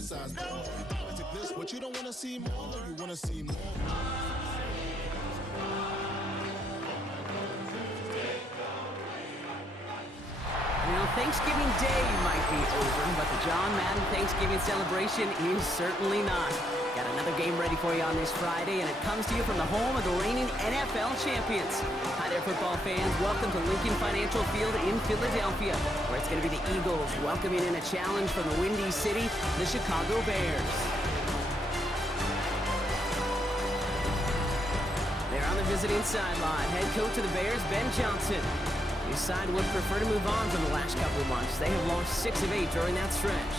size. But you don't want to see more, you want to see more. You know, Thanksgiving Day might be over, but the John Madden Thanksgiving celebration is certainly not. Got another game ready for you on this Friday, and it comes to you from the home of the reigning NFL champions. Hi there, football fans. Welcome to Lincoln Financial Field in Philadelphia, where it's going to be the Eagles welcoming in a challenge from the Windy City, the Chicago Bears. They're on the visiting sideline. Head coach of the Bears, Ben Johnson. His side would prefer to move on from the last couple of months. They have lost 6 of 8 during that stretch.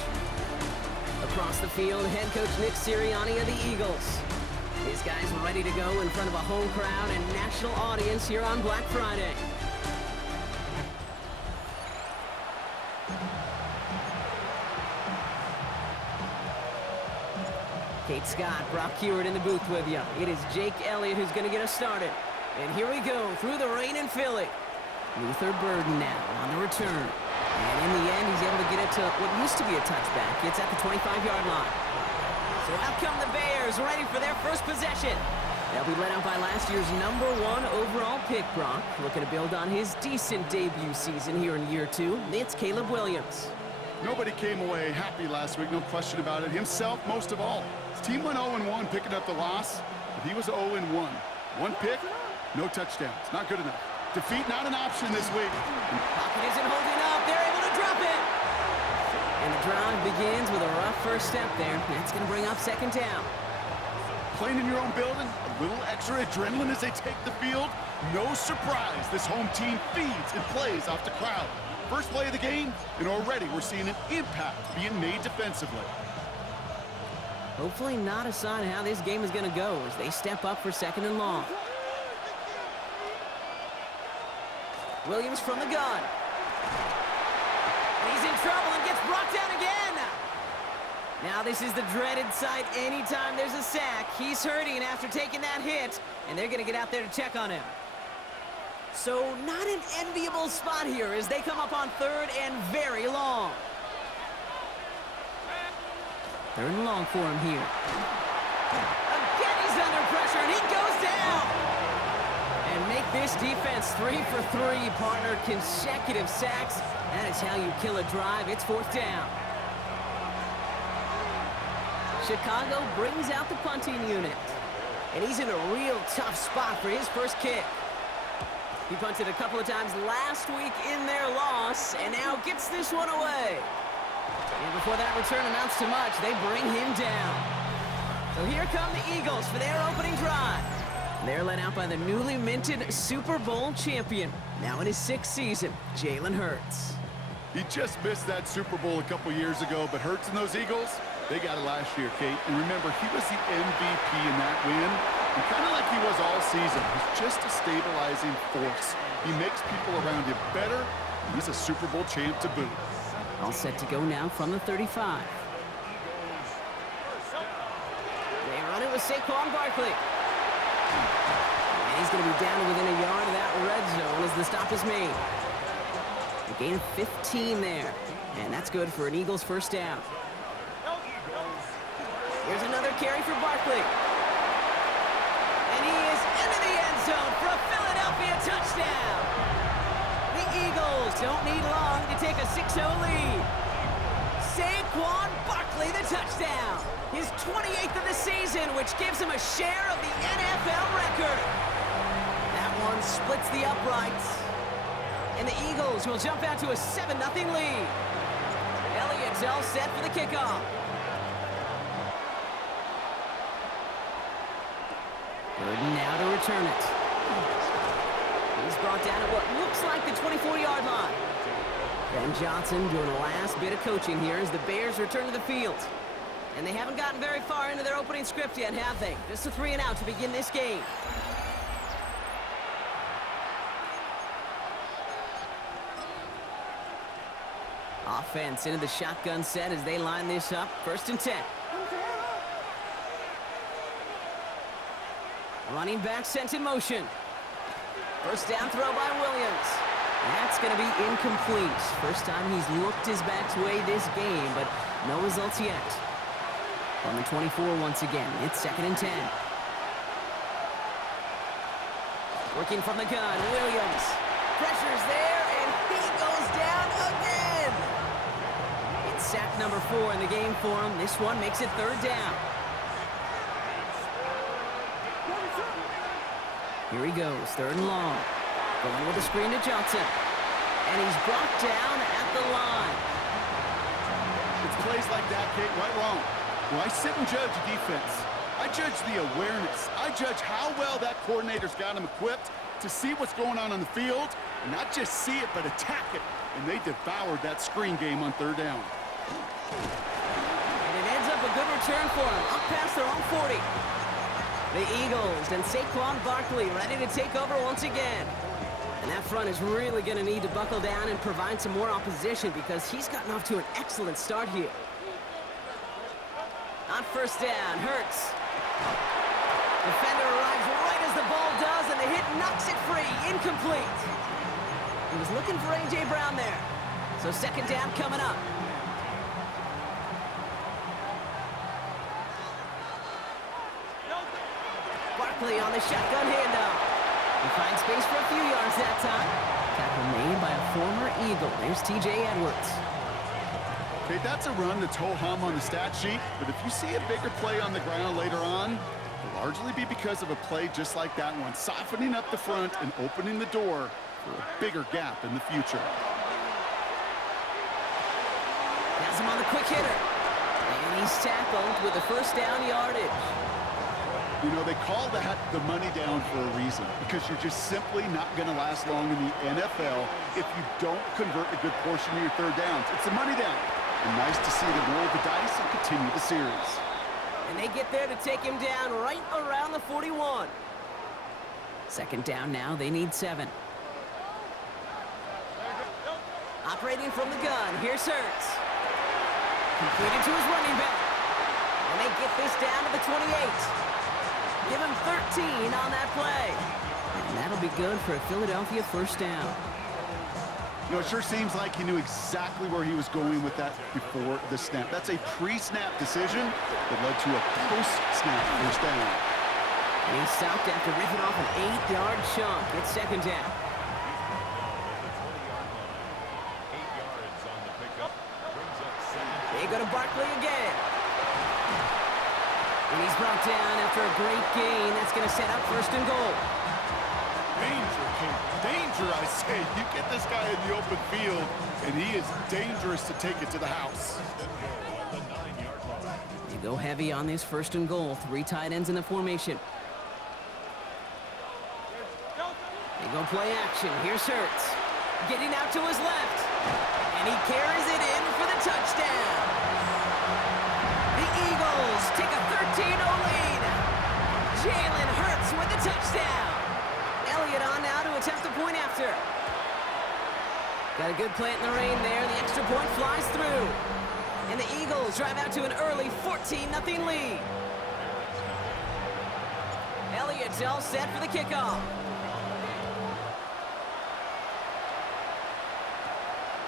Across the field, head coach Nick Sirianni of the Eagles. His guys ready to go in front of a home crowd and national audience here on Black Friday. Kate Scott, Brock Hewitt in the booth with you. It is Jake Elliott who's going to get us started. And here we go through the rain in Philly. Luther Burden now on the return. And in the end, he's able to get it to what used to be a touchback. It's at the 25-yard line. So out come the Bears, ready for their first possession. They'll be led out by last year's #1 overall pick, Brock. Looking to build on his decent debut season here in year 2. It's Caleb Williams. Nobody came away happy last week, no question about it. Himself, most of all. His team went 0-1, picking up the loss, but he was 0-1. One pick, no touchdowns. Not good enough. Defeat not an option this week. Pocket isn't holding up. They're able to drop it. And the drive begins with a rough first step there. That's going to bring up second down. Playing in your own building, a little extra adrenaline as they take the field. No surprise, this home team feeds and plays off the crowd. First play of the game, and already we're seeing an impact being made defensively. Hopefully not a sign of how this game is going to go as they step up for second and long. Williams from the gun. And he's in trouble and gets brought down again. Now this is the dreaded sight anytime there's a sack. He's hurting after taking that hit, and they're going to get out there to check on him. So not an enviable spot here as they come up on third and very long. Third and long for him here. Again he's under pressure, and he goes down. And make this defense 3 for 3, partner. Consecutive sacks. That is how you kill a drive. It's fourth down. Chicago brings out the punting unit. And he's in a real tough spot for his first kick. He punted a couple of times last week in their loss, and now gets this one away. And before that return amounts to much, they bring him down. So here come the Eagles for their opening drive. They're led out by the newly minted Super Bowl champion, now in his 6th season, Jalen Hurts. He just missed that Super Bowl a couple years ago, but Hurts and those Eagles, they got it last year, Kate. And remember, he was the MVP in that win. And kind of like he was all season, he's just a stabilizing force. He makes people around him better, and he's a Super Bowl champ to boot. All set to go now from the 35. They run it with Saquon Barkley. And he's going to be down to within a yard of that red zone as the stop is made. A gain of 15 there. And that's good for an Eagles first down. Here's another carry for Barkley. And he is into the end zone for a Philadelphia touchdown. The Eagles don't need long to take a 6-0 lead. Saquon Barkley, the touchdown. His 28th of the season, which gives him a share of the NFL record. That one splits the uprights. And the Eagles will jump out to a 7-0 lead. Elliott's all set for the kickoff. Burden now to return it. He's brought down at what looks like the 24-yard line. Ben Johnson doing the last bit of coaching here as the Bears return to the field. And they haven't gotten very far into their opening script yet, have they? Just a 3 and out to begin this game. Offense into the shotgun set as they line this up. 1st and 10. Running back sent in motion. First down throw by Williams. That's going to be incomplete. First time he's looked his back's way this game, but no results yet. On the 24 once again, it's 2nd and 10. Working from the gun, Williams. Pressure's there, and he goes down again. It's sack number 4 in the game for him. This one makes it 3rd down. Here he goes, 3rd and long. Going with a screen to Johnson. And he's brought down at the line. It's plays like that, Kate, right wrong. When I sit and judge a defense, I judge the awareness. I judge how well that coordinator's got him equipped to see what's going on the field, and not just see it, but attack it. And they devoured that screen game on 3rd down. And it ends up a good return for him, up past their own 40. The Eagles and Saquon Barkley ready to take over once again. And that front is really going to need to buckle down and provide some more opposition because he's gotten off to an excellent start here. On 1st down, Hurts. Defender arrives right as the ball does, and the hit knocks it free. Incomplete. He was looking for A.J. Brown there. So 2nd down coming up. Barkley on the shotgun handoff. He finds space for a few yards that time. Tackle made by a former Eagle. There's T.J. Edwards. Okay, that's a run that's ho-hum on the stat sheet, but if you see a bigger play on the ground later on, it'll largely be because of a play just like that one, softening up the front and opening the door for a bigger gap in the future. Has him on the quick hitter. And he's tackled with the 1st down yardage. You know, they call that the money down for a reason, because you're just simply not going to last long in the NFL if you don't convert a good portion of your 3rd downs. It's a money down. And nice to see them roll the dice and continue the series. And they get there to take him down right around the 41. 2nd down now, they need 7. Operating from the gun, here's Hurts. Completed to his running back. And they get this down to the 28. Give him 13 on that play. And that'll be good for a Philadelphia 1st down. You know, it sure seems like he knew exactly where he was going with that before the snap. That's a pre-snap decision that led to a post-snap 1st down. And he stopped after ripping off an 8-yard chunk. It's 2nd down. They go to Barkley again. And he's brought down after a great gain. That's going to set up 1st and goal. Danger, King. Danger, I say. You get this guy in the open field, and he is dangerous to take it to the house. They go heavy on this 1st and goal. 3 tight ends in the formation. They go play action. Here's Hurts. Getting out to his left. And he carries it in for the touchdown. The Eagles take a 13-0 lead. Jalen Hurts with the touchdown. Elliott on now to attempt the point after. Got a good plant in the rain there. The extra point flies through. And the Eagles drive out to an early 14-0 lead. Elliott's all set for the kickoff.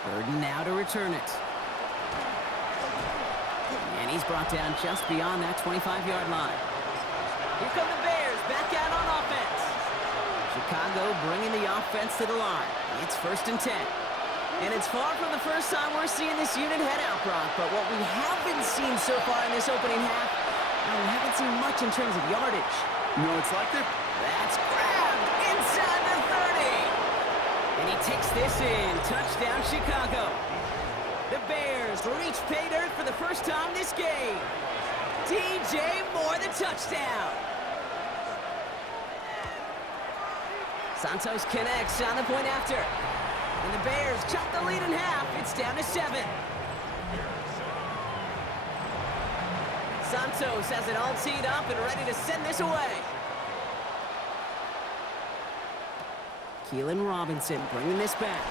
Burden now to return it. And he's brought down just beyond that 25-yard line. Here come the Bears back out on offense. Chicago bringing the offense to the line. It's 1st and 10. And it's far from the first time we're seeing this unit head out, Brock. But what we haven't seen so far in this opening half, we haven't seen much in terms of yardage. No, it's like they're... That's grabbed inside the 30. And he takes this in. Touchdown, Chicago. The Bears reach pay dirt for the first time this game. DJ Moore, the touchdown. Santos connects on the point after. And the Bears cut the lead in half. It's down to 7. Santos has it all teed up and ready to send this away. Keelan Robinson bringing this back.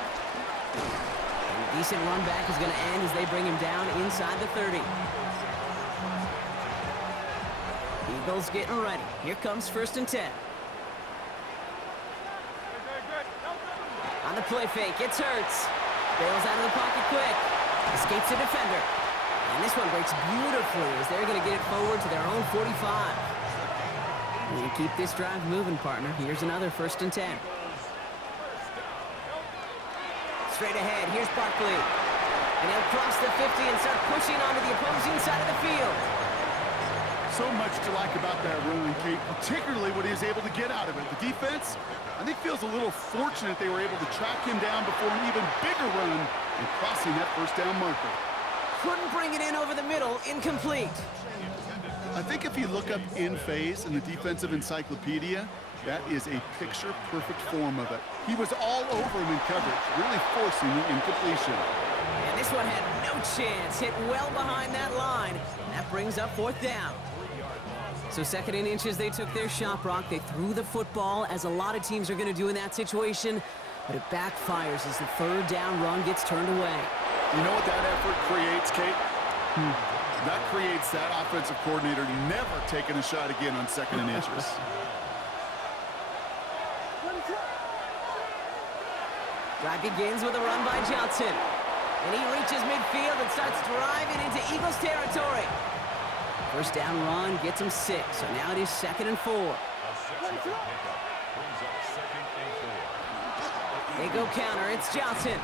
And a decent run back is going to end as they bring him down inside the 30. Eagles getting ready. Here comes 1st and 10. On the play fake, it's Hurts. Bails out of the pocket quick. Escapes the defender. And And this one breaks beautifully as they're going to get it forward to their own 45. And keep this drive moving, partner. Here's another 1st and 10. Straight ahead, here's Barkley. And he'll cross the 50 and start pushing onto the opposing side of the field. So much to like about that run, Kate, particularly what he was able to get out of it. The defense, I think, feels a little fortunate they were able to track him down before an even bigger run and crossing that 1st down marker. Couldn't bring it in over the middle, incomplete. I think if you look up in phase in the defensive encyclopedia, that is a picture-perfect form of it. He was all over him in coverage, really forcing the incompletion. And this one had no chance, hit well behind that line. That brings up 4th down. So 2nd and inches, they took their shot, Brock. They threw the football, as a lot of teams are going to do in that situation, but it backfires as the 3rd down run gets turned away. You know what that effort creates, Kate? That creates that offensive coordinator never taking a shot again on 2nd and inches. Drive begins with a run by Johnson. And he reaches midfield and starts driving into Eagles territory. 1st down run gets him 6, so now it is 2nd and 4. They go counter, it's Johnson.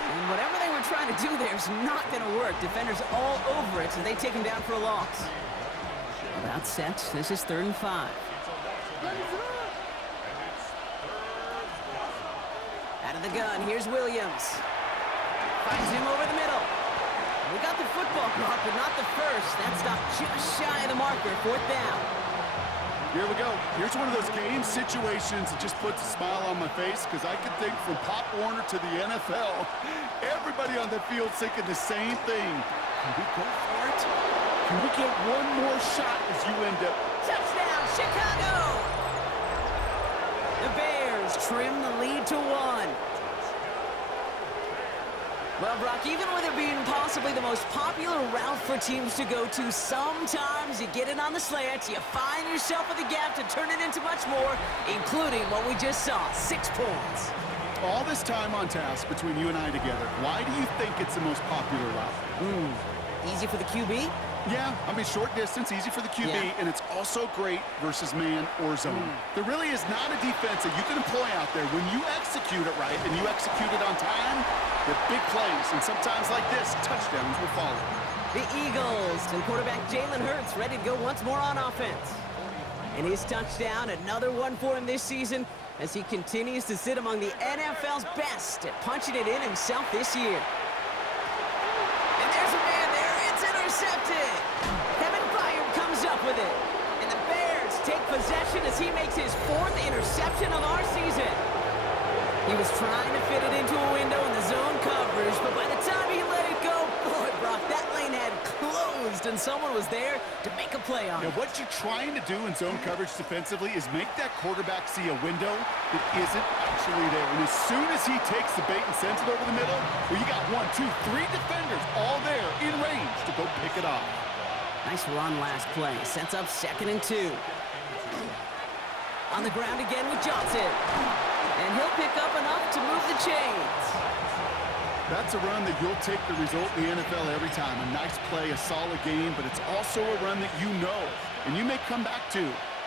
And whatever they were trying to do there is not going to work. Defenders all over it, so they take him down for a loss. About set, this is 3rd and 5. Out of the gun, here's Williams. Finds him over the middle. We got the football block, but not the first. That stopped just shy of the marker, 4th down. Here we go. Here's one of those game situations that just puts a smile on my face, because I can think from Pop Warner to the NFL, everybody on the field thinking the same thing. Can we go for it? Can we get one more shot as you end up? Touchdown, Chicago! The Bears trim the lead to 1. Well, Brock, even with it being possibly the most popular route for teams to go to, sometimes you get it on the slant, you find yourself with a gap to turn it into much more, including what we just saw, 6 points. All this time on task between you and I together, why do you think it's the most popular route? Easy for the QB? Yeah, I mean, short distance, easy for the QB, and it's also great versus man or zone. There really is not a defense that you can employ out there. When you execute it right and you execute it on time, the big plays, and sometimes like this, touchdowns will follow. The Eagles and quarterback Jalen Hurts ready to go once more on offense. And his touchdown, another one for him this season, as he continues to sit among the NFL's best at punching it in himself this year. And there's a man there. It's intercepted. Kevin Byard comes up with it. And the Bears take possession as he makes his 4th interception of our season. He was trying to fit it into a window in the zone coverage, but by the time he let it go, boy, Brock, that lane had closed, and someone was there to make a play on it. Now, what you're trying to do in zone coverage defensively is make that quarterback see a window that isn't actually there. And as soon as he takes the bait and sends it over the middle, well, you got 1, 2, 3 defenders all there in range to go pick it off. Nice run last play. Sets up 2nd and 2. On the ground again with Johnson. And he'll pick up enough to move the chains. That's a run that you'll take the result in the NFL every time. A nice play, a solid game, but it's also a run that you know, and you may come back to,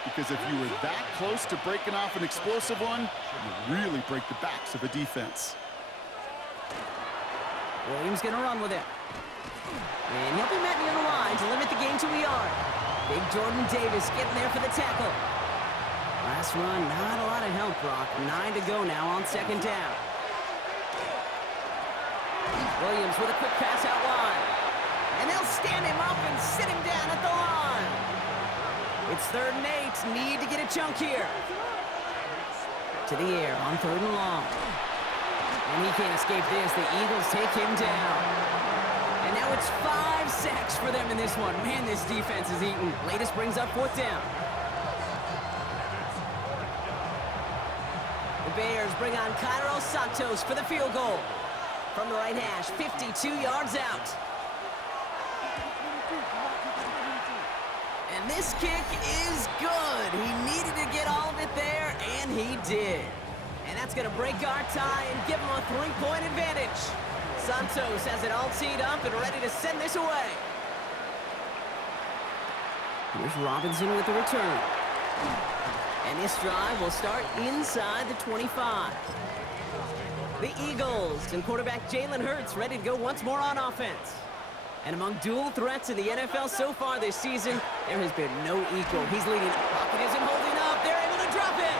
because if you were that close to breaking off an explosive one, you really break the backs of a defense. Williams going to run with it. And he'll be met near the line to limit the game to a yard. Big Jordan Davis getting there for the tackle. Last run, not a lot of help, Brock. 9 to go now on 2nd down. Williams with a quick pass out wide. And they'll stand him up and sit him down at the line. It's 3rd and 8. Need to get a chunk here. To the air on 3rd and long. And he can't escape this. The Eagles take him down. And now it's 5 sacks for them in this one. Man, this defense is eating. Latest brings up 4th down. The Bears bring on Cairo Santos for the field goal. From the right hash, 52 yards out. And this kick is good. He needed to get all of it there, and he did. And that's going to break our tie and give him a 3-point advantage. Santos has it all teed up and ready to send this away. Here's Robinson with the return. And this drive will start inside the 25. The Eagles and quarterback Jalen Hurts ready to go once more on offense. And among dual threats in the NFL so far this season, there has been no equal. He's leading. Pocket isn't holding up. They're able to drop it.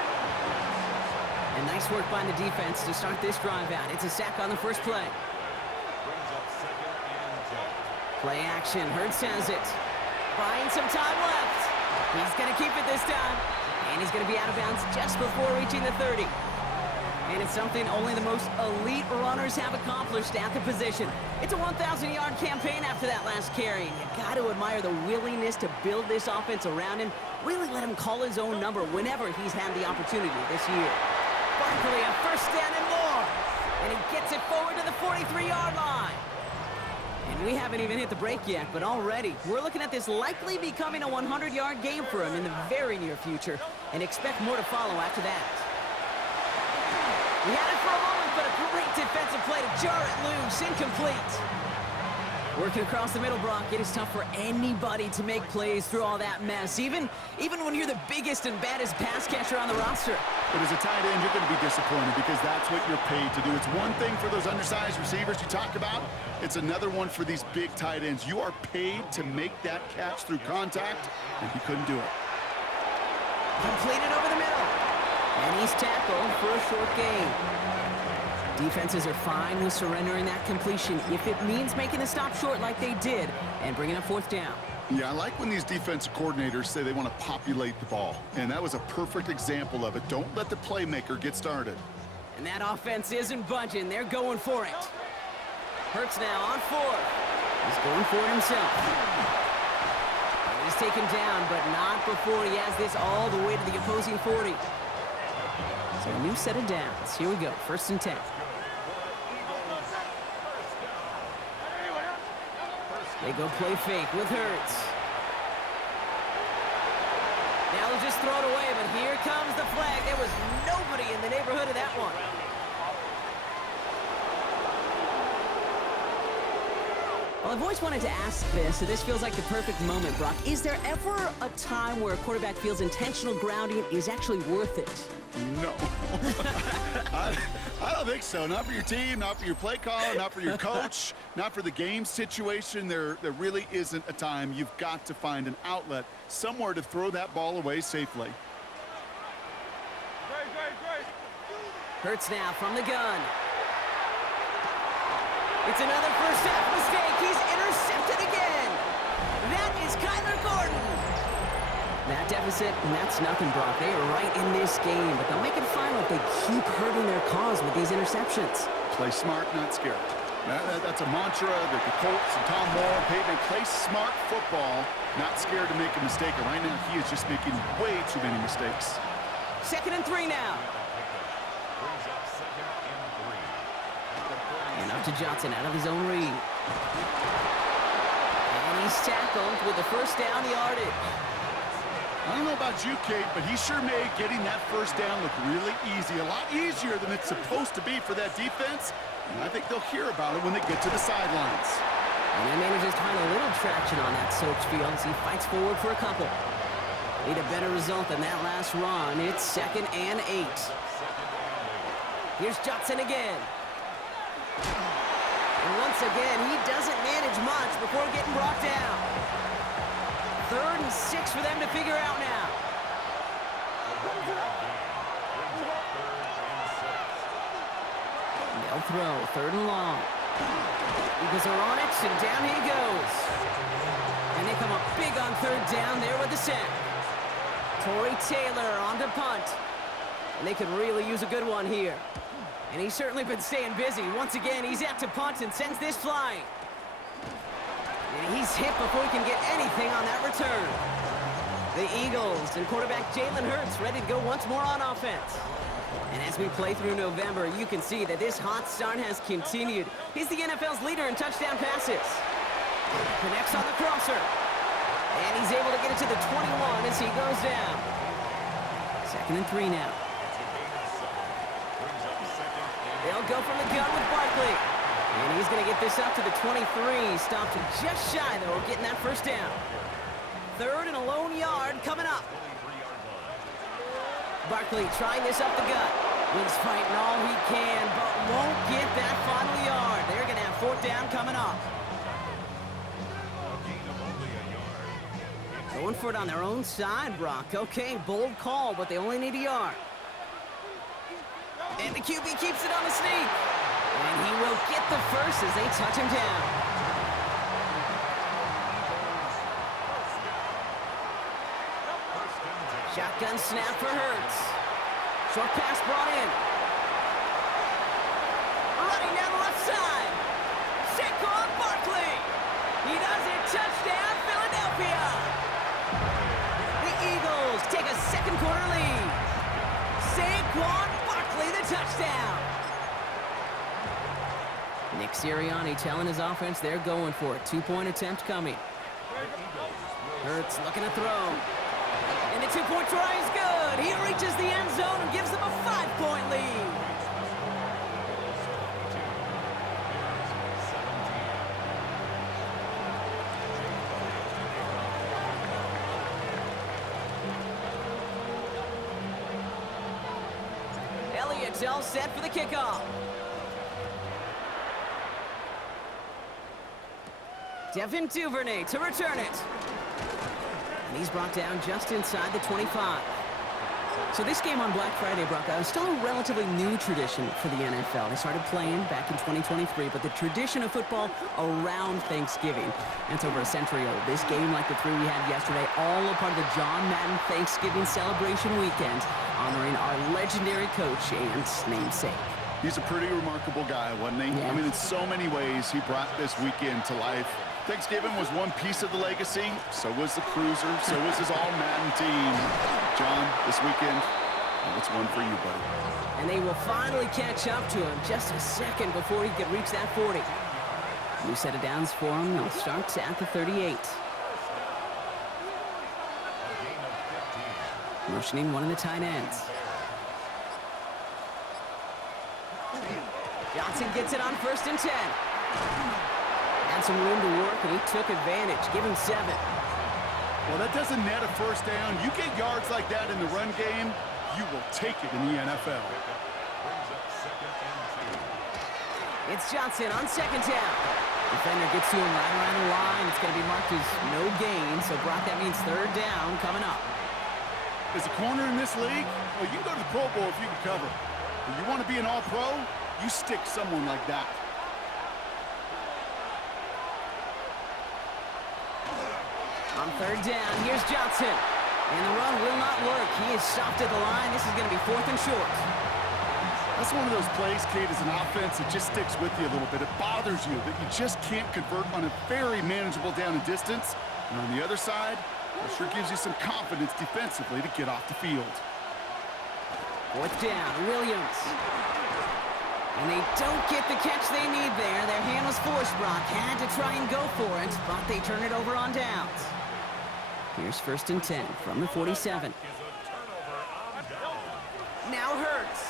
And nice work by the defense to start this drive out. It's a sack on the first play. Play action. Hurts has it. Buying some time left. He's going to keep it this time. And he's going to be out of bounds just before reaching the 30. And it's something only the most elite runners have accomplished at the position. It's a 1,000-yard campaign after that last carry. And you got to admire the willingness to build this offense around him. Really let him call his own number whenever he's had the opportunity this year. Barkley, a first down and more. And he gets it forward to the 43-yard line. And we haven't even hit the break yet, but already we're looking at this likely becoming a 100-yard game for him in the very near future. And expect more to follow after that. He had it for a moment, but a great defensive play to jar it loose. Incomplete. Working across the middle, Brock, it is tough for anybody to make plays through all that mess, even when you're the biggest and baddest pass catcher on the roster. But as a tight end, you're going to be disappointed because that's what you're paid to do. It's one thing for those undersized receivers you talk about. It's another one for these big tight ends. You are paid to make that catch through contact, and he couldn't do it. Completed over the middle. And he's tackled for a short gain. Defenses are fine with surrendering that completion if it means making a stop short like they did and bringing up fourth down. Yeah, I like when these defensive coordinators say they want to populate the ball. And that was a perfect example of it. Don't let the playmaker get started. And that offense isn't budging. They're going for it. Hurts now on fourth. He's going for it himself. And he's taken down, but not before he has this all the way to the opposing 40. So a new set of downs. Here we go. 1st and 10. They go play fake with Hurts. Now they'll just throw it away, but here comes the flag. There was nobody in the neighborhood of that one. Well, I've always wanted to ask this, so this feels like the perfect moment, Brock. Is there ever a time where a quarterback feels intentional grounding is actually worth it? No. I don't think so. Not for your team, not for your play caller, not for your coach, not for the game situation. There really isn't a time. You've got to find an outlet, somewhere to throw that ball away safely. Hurts now from the gun. It's another first half mistake. He's intercepted again. That is Kyler Gordon. That deficit, and that's nothing, Brock. They are right in this game, but they'll make it final if they keep hurting their cause with these interceptions. Play smart, not scared. That's a mantra that the Colts and Tom Moore and Peyton play smart football, not scared to make a mistake. And right now, he is just making way too many mistakes. 2nd and 3 now. And up to Johnson out of his own read. And he's tackled with the first down yardage. I don't know about you, Kate, but he sure made getting that first down look really easy. A lot easier than it's supposed to be for that defense. And I think they'll hear about it when they get to the sidelines. And he manages to find a little traction on that Soaps field as he fights forward for a couple. Need a better result than that last run. It's 2nd and 8. Here's Johnson again. And once again, he doesn't manage much before getting brought down. 3rd and 6 for them to figure out now. They'll throw, 3rd and long. Eagles are on it, and down he goes. And they come up big on 3rd down there with the sack. Torrey Taylor on to punt. And they could really use a good one here. And he's certainly been staying busy. Once again, he's out to punt and sends this flying. And he's hit before he can get anything on that return. The Eagles and quarterback Jalen Hurts ready to go once more on offense. And as we play through November, you can see that this hot start has continued. He's the NFL's leader in touchdown passes. Connects on the crosser. And he's able to get it to the 21 as he goes down. 2nd and 3 now. They'll go from the gun with Barkley. And he's going to get this up to the 23. Stopped just shy, though, of getting that first down. 3rd and a lone yard coming up. Barkley trying this up the gut. He's fighting all he can, but won't get that final yard. They're going to have 4th down coming up. Going for it on their own side, Brock. Okay, bold call, but they only need a yard. And the QB keeps it on the sneak. And he will get the first as they touch him down. Shotgun snap for Hurts. Short pass brought in. Running down the left side. Saquon Barkley. He does it. Touchdown, Philadelphia. The Eagles take a second quarter lead. Saquon Barkley, the touchdown. Nick Sirianni telling his offense they're going for it. 2-point attempt coming. Hurts looking to throw. And the 2-point try is good. He reaches the end zone and gives them a 5-point lead. Elliott's all set for the kickoff. Devin Duvernay to return it. And he's brought down just inside the 25. So this game on Black Friday, Brock, is still a relatively new tradition for the NFL. They started playing back in 2023, but the tradition of football around Thanksgiving, that's over a century old. This game, like the 3 we had yesterday, all a part of the John Madden Thanksgiving celebration weekend, honoring our legendary coach and namesake. He's a pretty remarkable guy, wasn't he? Yeah. I mean, in so many ways, he brought this weekend to life. Thanksgiving was one piece of the legacy. So was the Cruiser. So was his all-Madden team. John, this weekend, it's one for you, buddy. And they will finally catch up to him just a second before he could reach that 40. New set of downs for him. They'll start at the 38. Motioning one of the tight ends. Johnson gets it on 1st and 10. Had some room to work, and he took advantage. Give him 7. Well, that doesn't net a first down. You get yards like that in the run game, you will take it in the NFL. It's Johnson on 2nd down. Defender gets to him right around the line. It's going to be marked as no gain, so Brock, that means 3rd down coming up. As a corner in this league, well, you can go to the Pro Bowl if you can cover. If you want to be an all-pro, you stick someone like that. On 3rd down, here's Johnson. And the run will not work. He is stopped at the line. This is going to be 4th and short. That's one of those plays, Kate, as an offense, it just sticks with you a little bit. It bothers you that you just can't convert on a very manageable down and distance. And on the other side, it sure gives you some confidence defensively to get off the field. 4th down, Williams. And they don't get the catch they need there. Their hand was forced, Brock. Had to try and go for it, but they turn it over on downs. Here's 1st and 10 from the 47. Now Hurts.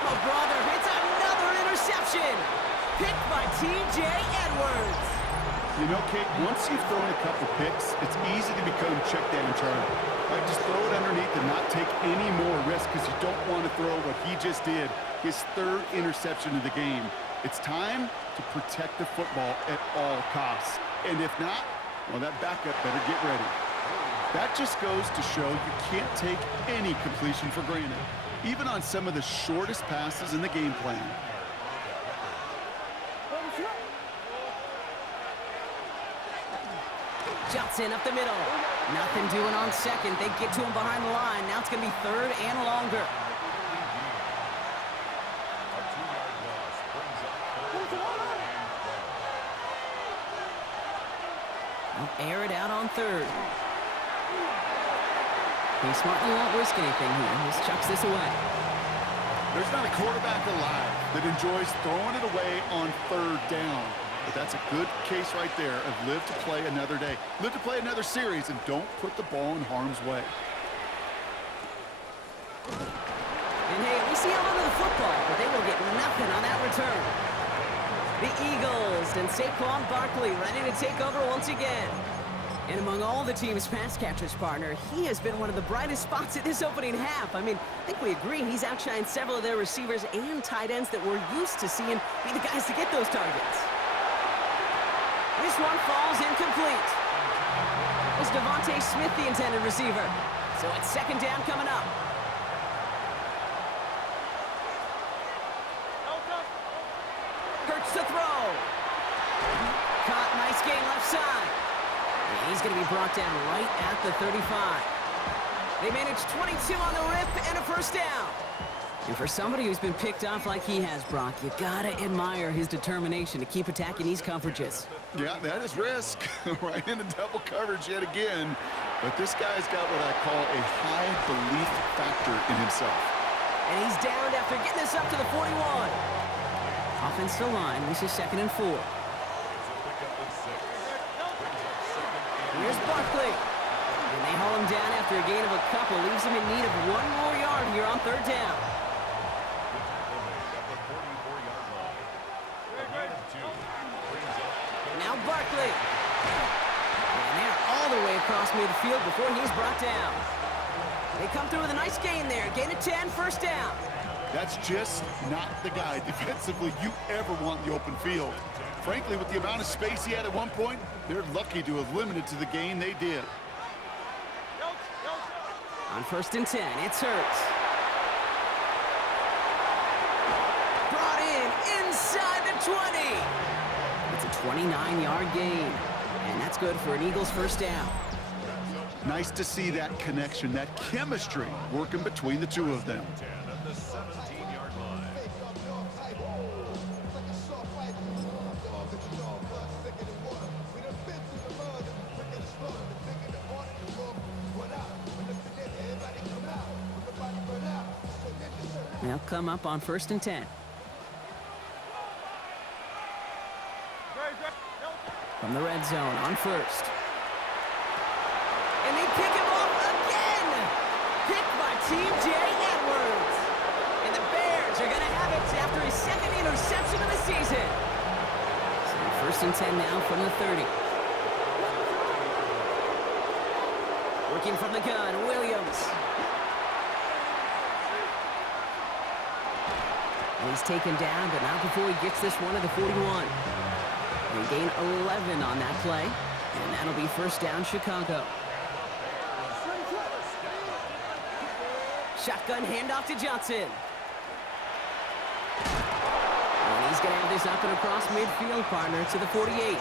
Oh, brother, it's another interception. Picked by T.J. Edwards. You know, Kate, once you've thrown a couple picks, it's easy to become check down Charlie. Right, just throw it underneath and not take any more risk because you don't want to throw what he just did, his 3rd interception of the game. It's time to protect the football at all costs. And if not, well, that backup better get ready. That just goes to show you can't take any completion for granted, even on some of the shortest passes in the game plan. Johnson up the middle. Nothing doing on 2nd. They get to him behind the line. Now it's going to be 3rd and longer. They'll air it out on 3rd. He smartly won't risk anything here. Just chucks this away. There's not a quarterback alive that enjoys throwing it away on 3rd down. But that's a good case right there of live to play another day. Live to play another series and don't put the ball in harm's way. And hey, we see a lot of the football, but they will get nothing on that return. The Eagles and Saquon Barkley ready to take over once again. And among all the team's pass catchers, partner, he has been one of the brightest spots in this opening half. I mean, I think we agree he's outshined several of their receivers and tight ends that we're used to seeing be the guys to get those targets. This one falls incomplete. It was Devontae Smith, the intended receiver. So it's second down coming up. Hurts to throw. Caught, nice gain left side. And he's going to be brought down right at the 35. They managed 22 on the rip and a first down. And for somebody who's been picked off like he has, Brock, you gotta admire his determination to keep attacking these coverages. Yeah, that is risk. Right into double coverage yet again. But this guy's got what I call a high belief factor in himself. And he's downed after getting this up to the 41. Offensive line, this is 2nd and 4. Here's Barkley. And they haul him down after a gain of a couple. Leaves him in need of one more yard here on third down. Now Barkley. And they're all the way across midfield before he's brought down. They come through with a nice gain there. Gain of 10, first down. That's just not the guy defensively you ever want in the open field. Frankly, with the amount of space he had at one point, they're lucky to have limited to the gain they did. On 1st and 10, it's Hurts. Brought in inside the 20. It's a 29-yard gain, and that's good for an Eagles first down. Nice to see that connection, that chemistry working between the two of them. They'll come up on 1st and 10. From the red zone on 1st. And they pick him off again! Picked by T.J. Edwards. And the Bears are going to have it after his 2nd interception of the season. So 1st and 10 now from the 30. Working from the gun, Williams. And he's taken down, but not before he gets this one at the 41. They gain 11 on that play, and that'll be first down Chicago. Shotgun handoff to Johnson. And he's going to have this up and across midfield, partner, to the 48.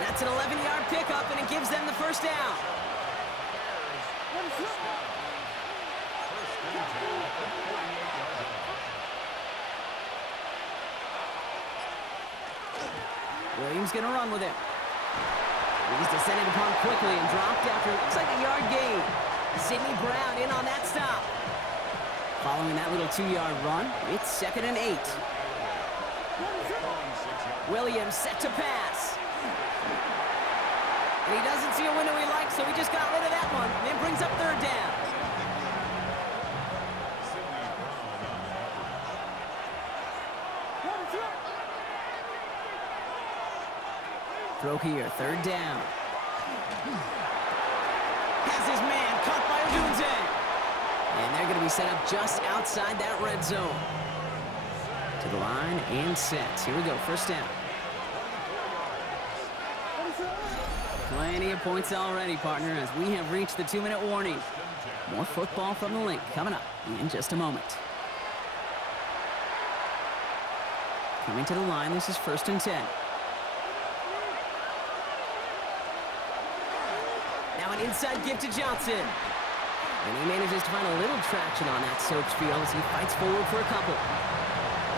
That's an 11-yard pickup, and it gives them the first down. Williams going to run with it. He's descended upon quickly and dropped after it looks like a yard gain. Sidney Brown in on that stop. Following that little 2-yard run, it's 2nd and 8. Williams set to pass. And he doesn't see a window he likes, so he just got rid of that one. And brings up third down. Throw here, third down. Has his man caught by Odunze. And they're going to be set up just outside that red zone. To the line and set. Here we go, first down. Plenty of points already, partner, as we have reached the 2-minute warning. More football from the link coming up in just a moment. Coming to the line, this is 1st and 10. Now an inside give to Johnson. And he manages to find a little traction on that search field as he fights forward for a couple.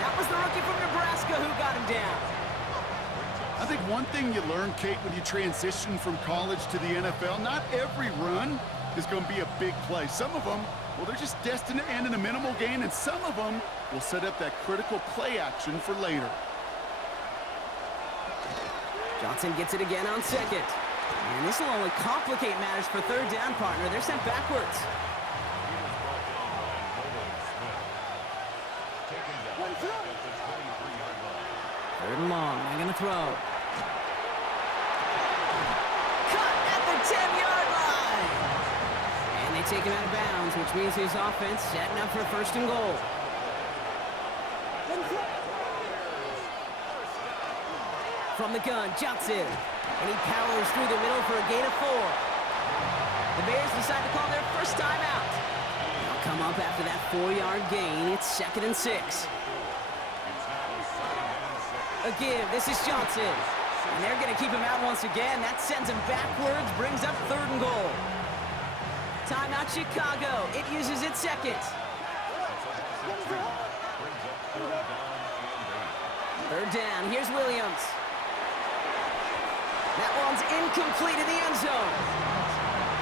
That was the rookie from Nebraska who got him down. I think one thing you learn, Kate, when you transition from college to the NFL, not every run is going to be a big play. Some of them, well, they're just destined to end in a minimal gain, and some of them will set up that critical play action for later. Johnson gets it again on 2nd. And this will only complicate matters for third down, partner. They're sent backwards. Third and long. They're going to throw. take him out of bounds, which means his offense setting up for first and goal. From the gun, Johnson. And he powers through the middle for a gain of 4. The Bears decide to call their first timeout. They'll come up after that 4-yard gain. It's 2nd and 6. Again, this is Johnson. And they're going to keep him out once again. That sends him backwards, brings up 3rd and goal. Timeout Chicago. It uses its 2nd. 3rd down. Here's Williams. That one's incomplete in the end zone.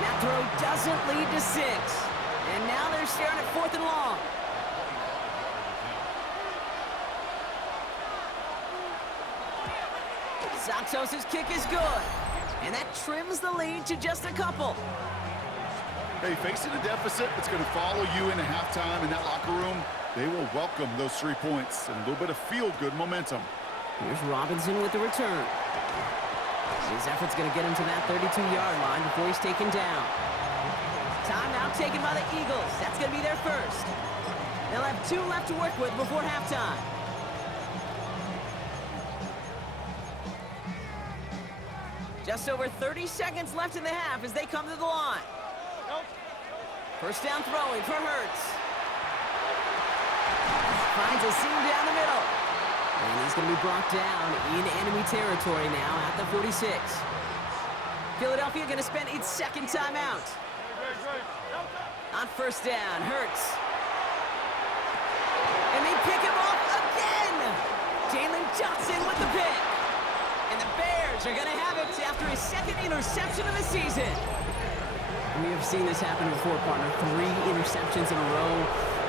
That throw doesn't lead to 6. And now they're staring at 4th and long. Santos' kick is good. And that trims the lead to just a couple. Hey, facing a deficit that's going to follow you into halftime in that locker room, they will welcome those 3 points and a little bit of feel-good momentum. Here's Robinson with the return. His effort's going to get him to that 32-yard line before he's taken down. Timeout taken by the Eagles. That's going to be their first. They'll have 2 left to work with before halftime. Just over 30 seconds left in the half as they come to the line. First down throwing for Hurts. Finds a seam down the middle. And he's going to be brought down in enemy territory now at the 46. Philadelphia going to spend its 2nd timeout. On first down, Hurts. And they pick him off again. Jalen Johnson with the pick. And the Bears are going to have it after his 2nd interception of the season. We have seen this happen before, partner. 3 interceptions in a row.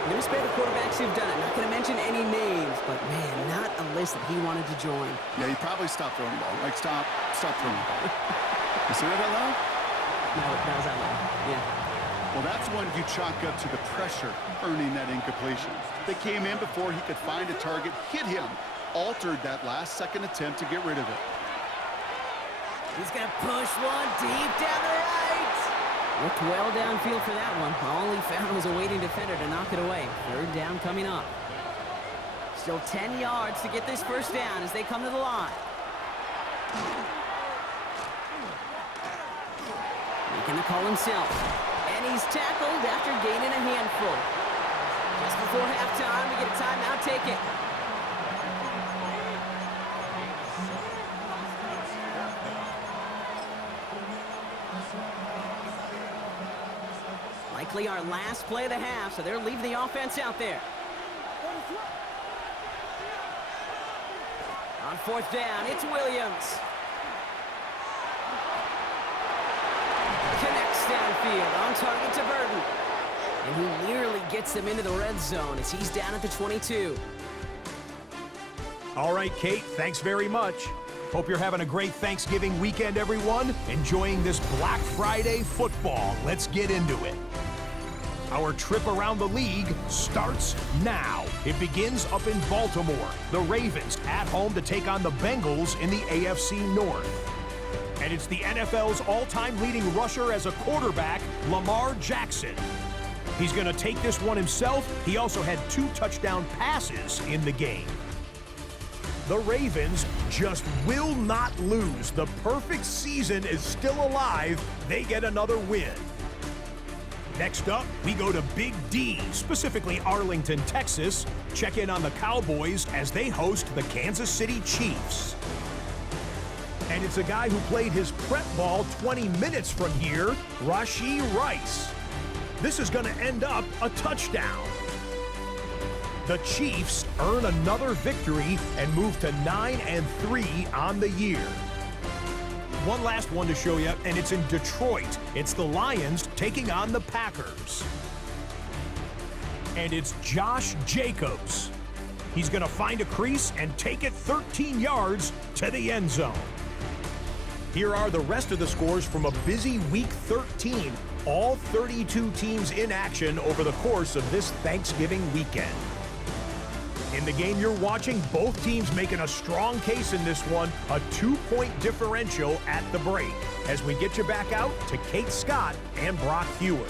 I'm going to spare the quarterbacks who've done it. Not going to mention any names, but man, not a list that he wanted to join. Yeah, he probably stopped throwing the ball. Like, stop throwing the ball. You see that out loud? No, that was out loud. Yeah. Well, that's when you chalk up to the pressure earning that incompletion. They came in before he could find a target, hit him, altered that last-second attempt to get rid of it. He's going to push one deep down the right. Looked well downfield for that one. All he found was a waiting defender to knock it away. 3rd down coming up. Still 10 yards to get this first down as they come to the line. Making the call himself. And he's tackled after gaining a handful. Just before halftime, we get a timeout taken. Likely our last play of the half, so they're leaving the offense out there. On 4th down, it's Williams. Connects downfield, on target to Burton. And he nearly gets them into the red zone as he's down at the 22. All right, Kate, thanks very much. Hope you're having a great Thanksgiving weekend, everyone. Enjoying this Black Friday football. Let's get into it. Our trip around the league starts now. It begins up in Baltimore. The Ravens at home to take on the Bengals in the AFC North. And it's the NFL's all-time leading rusher as a quarterback, Lamar Jackson. He's going to take this one himself. He also had 2 touchdown passes in the game. The Ravens just will not lose. The perfect season is still alive. They get another win. Next up, we go to Big D, specifically Arlington, Texas. Check in on the Cowboys as they host the Kansas City Chiefs. And it's a guy who played his prep ball 20 minutes from here, Rashee Rice. This is going to end up a touchdown. The Chiefs earn another victory and move to 9-3 on the year. One last one to show you, and it's in Detroit. It's the Lions taking on the Packers. And it's Josh Jacobs. He's going to find a crease and take it 13 yards to the end zone. Here are the rest of the scores from a busy Week 13. All 32 teams in action over the course of this Thanksgiving weekend. In the game you're watching, both teams making a strong case in this one, a 2-point differential at the break. As we get you back out to Kate Scott and Brock Heward.